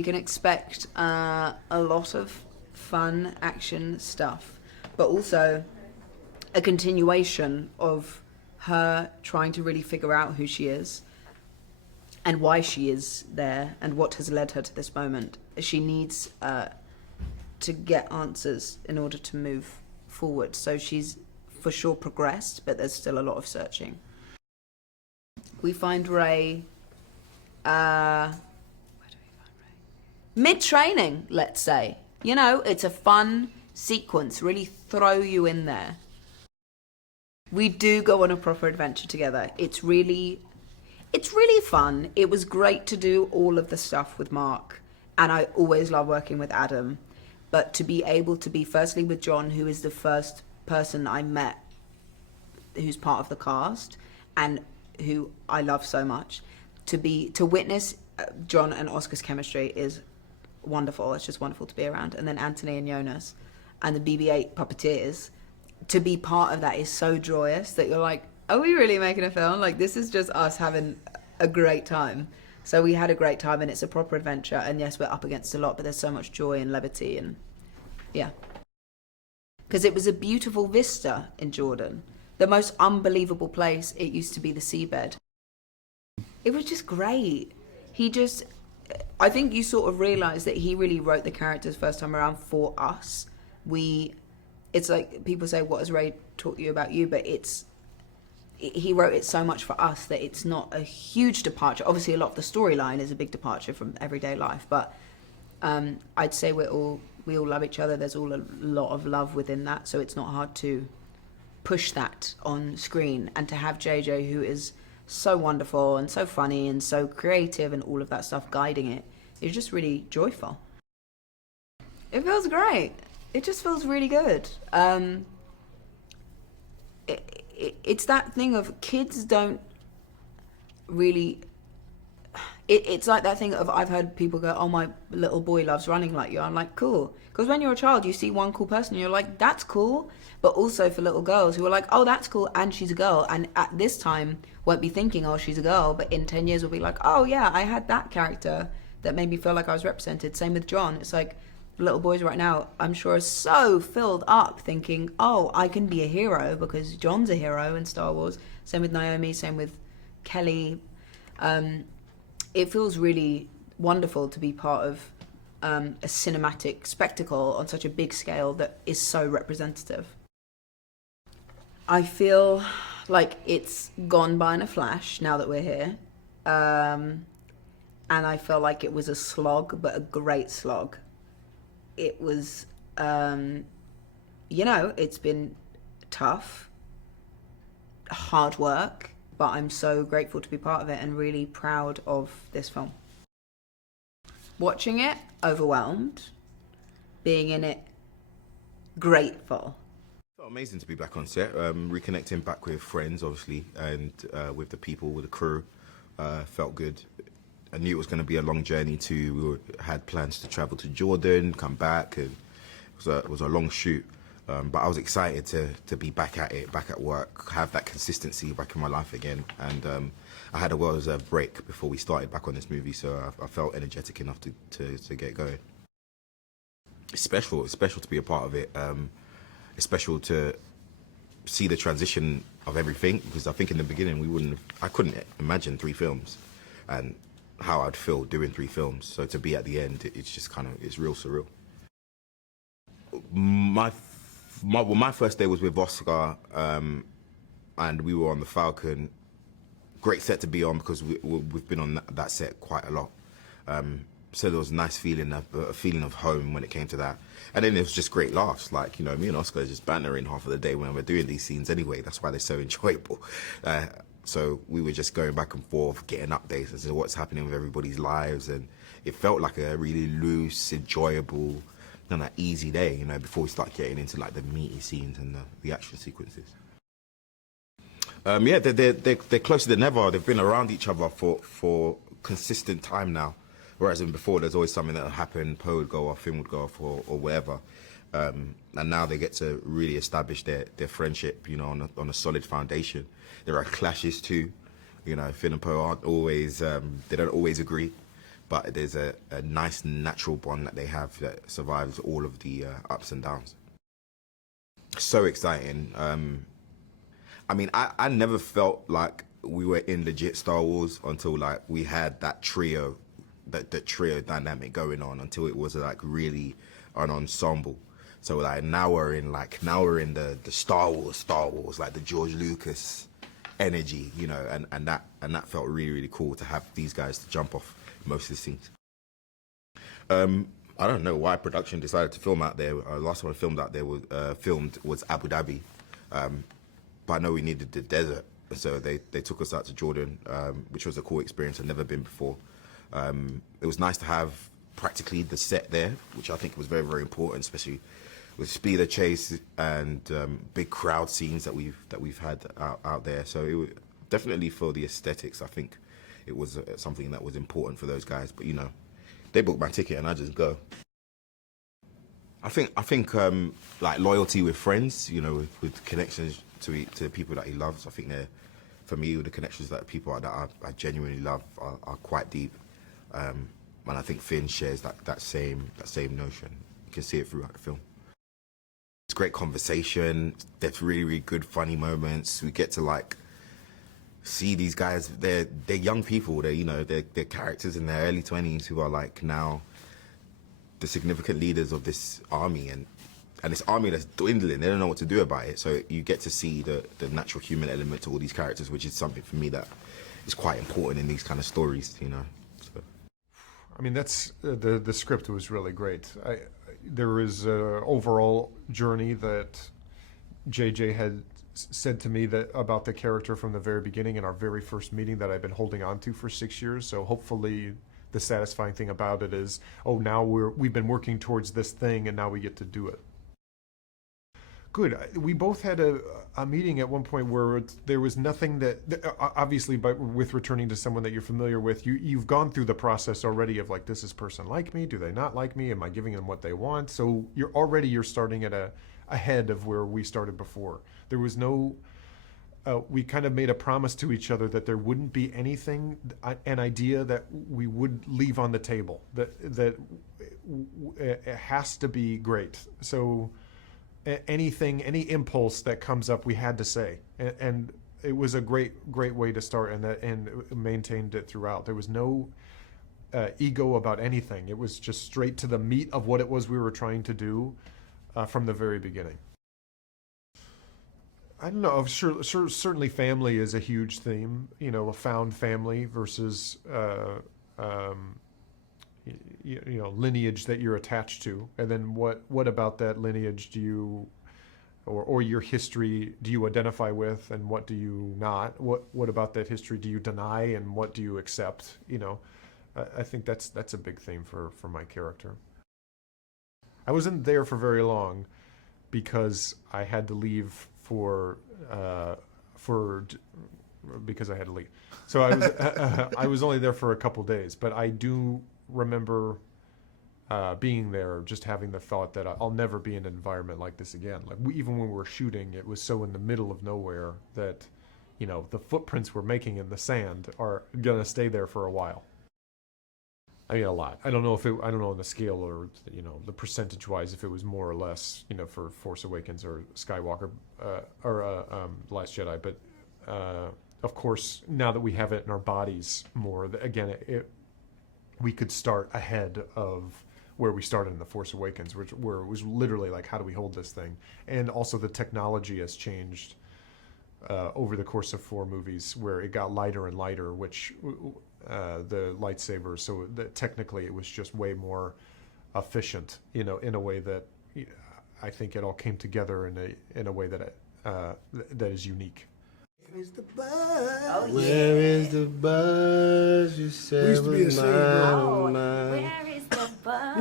we can expect a lot of fun action stuff, but also a continuation of her trying to really figure out who she is and why she is there and what has led her to this moment. She needs to get answers in order to move forward. So she's for sure progressed, but there's still a lot of searching. We find Rey, where do we find Rey? Mid-training, let's say. You know, it's a fun sequence, really throw you in there. We do go on a proper adventure together. It's really fun. It was great to do all of the stuff with Mark, and I always love working with Adam. But to be able to be firstly with John, who is the first person I met who's part of the cast and who I love so much, to witness John and Oscar's chemistry is wonderful. It's just wonderful to be around. And then Anthony and Joonas and the BB-8 puppeteers, to be part of that is so joyous that you're like, are we really making a film? Like, this is just us having a great time. So we had a great time, and it's a proper adventure. And yes, we're up against a lot, but there's so much joy and levity, and yeah. Because it was a beautiful vista in Jordan. The most unbelievable place. It used to be the seabed. It was just great. I think you sort of realise that he really wrote the characters first time around for us. It's like people say, what has Ray taught you about you? But he wrote it so much for us that it's not a huge departure. Obviously, a lot of the storyline is a big departure from everyday life, but I'd say we all love each other. There's all a lot of love within that, so it's not hard to push that on screen. And to have JJ, who is so wonderful and so funny and so creative and all of that stuff guiding it, is just really joyful. It feels great. It just feels really good. It's that thing of kids don't really... It's like that thing of, I've heard people go, oh, my little boy loves running like you. I'm like, cool. Because when you're a child, you see one cool person, and you're like, that's cool. But also for little girls who are like, oh, that's cool, and she's a girl. And at this time, won't be thinking, oh, she's a girl. But in 10 years, will be like, oh, yeah, I had that character that made me feel like I was represented. Same with John. It's like, little boys right now, I'm sure, are so filled up thinking, oh, I can be a hero because John's a hero in Star Wars. Same with Naomi, same with Kelly. It feels really wonderful to be part of a cinematic spectacle on such a big scale that is so representative. I feel like it's gone by in a flash now that we're here. And I feel like it was a slog, but a great slog. It was, it's been tough, hard work, but I'm so grateful to be part of it and really proud of this film. Watching it, overwhelmed. Being in it, grateful. Felt amazing to be back on set, reconnecting back with friends, obviously, and with the people, with the crew. Felt good. I knew it was going to be a long journey we had plans to travel to Jordan, come back, and it was a long shoot. But I was excited to be back at it, back at work, have that consistency back in my life again. And I had a well-deserved break before we started back on this movie, so I felt energetic enough to get going. It's special to be a part of it. It's special to see the transition of everything, because I think in the beginning I couldn't imagine 3 films and how I'd feel doing 3 films. So to be at the end, it's just it's real surreal. My first day was with Oscar, and we were on the Falcon. Great set to be on because we've been on that set quite a lot. So there was a nice feeling of home when it came to that. And then it was just great laughs. Like, me and Oscar are just bantering half of the day when we're doing these scenes anyway. That's why they're so enjoyable. So we were just going back and forth, getting updates as to what's happening with everybody's lives. And it felt like a really loose, enjoyable, easy day, before we start getting into like the meaty scenes and the action sequences. Yeah, they're closer than ever. They've been around each other for consistent time now. Whereas before, there's always something that would happen, Poe would go off, Finn would go off, or whatever. And now they get to really establish their friendship, on a solid foundation. There are clashes too. Finn and Poe aren't always, they don't always agree. but there's a nice natural bond that they have that survives all of the ups and downs. So exciting. I mean, I never felt like we were in legit Star Wars until like we had that trio, that trio dynamic going on, until it was like really an ensemble. So like now we're in the Star Wars, like the George Lucas energy, you know, and that felt really, really cool to have these guys to jump off most of the scenes. I don't know why production decided to film out there. Last time I filmed out there was Abu Dhabi, but I know we needed the desert, so they took us out to Jordan, which was a cool experience. I'd never been before. It was nice to have practically the set there, which I think was very, very important, especially with speeder chase and big crowd scenes that we've had out there. So it was definitely for the aesthetics. I think it was something that was important for those guys. But you know, they booked my ticket and I just go. I think like loyalty with friends, you know, with connections to the people that he loves. I think they're, for me, the connections that people that I genuinely love are quite deep. And I think Finn shares that same notion. You can see it throughout the film. It's great conversation. There's really, really good funny moments. We get to like see these guys. They're young people. They're characters in their early 20s who are like now the significant leaders of this army, and this army that's dwindling. They don't know what to do about it. So you get to see the natural human element to all these characters, which is something for me that is quite important in these kind of stories, you know. So. I mean, that's the script was really great. There was an overall journey that JJ had said to me that about the character from the very beginning in our very first meeting that I've been holding on to for 6 years. So hopefully the satisfying thing about it is, oh, now we've been working towards this thing and now we get to do it. Good. We both had a meeting at one point where there was nothing that obviously, but with returning to someone that you're familiar with, you've gone through the process already of like, does this person like me? Do they not like me? Am I giving them what they want? So you're starting at ahead of where we started before. There was no, we kind of made a promise to each other that there wouldn't be anything, an idea that we would leave on the table, that it has to be great. So anything, any impulse that comes up, we had to say, and it was a great way to start, and maintained it throughout. There was no ego about anything. It was just straight to the meat of what it was we were trying to do from the very beginning. I don't know. Sure, certainly family is a huge theme. You know, a found family versus lineage that you're attached to, and then what about that lineage do you, or your history, do you identify with, and what do you not? What about that history do you deny, and what do you accept? You know, I think that's a big theme for my character. I wasn't there for very long because I had to leave because I had to leave. So I was I was only there for a couple days, but I do remember being there, just having the thought that I'll never be in an environment like this again. Like even when we were shooting, it was so in the middle of nowhere that, you know, the footprints we're making in the sand are gonna stay there for a while. I mean, a lot. I don't know on the scale or, you know, the percentage wise, if it was more or less, you know, for Force Awakens or Skywalker or Last Jedi. But of course, now that we have it in our bodies more, again, we could start ahead of where we started in the Force Awakens, where it was literally like, how do we hold this thing? And also the technology has changed over the course of 4 movies, where it got lighter and lighter, which the lightsabers, so that technically it was just way more efficient, you know, in a way that I think it all came together in a way that that is unique. Where is the buzz? Oh, yeah. Where is the buzz? You said We used to be a was singer. mine, Oh, mine. where is the buzz?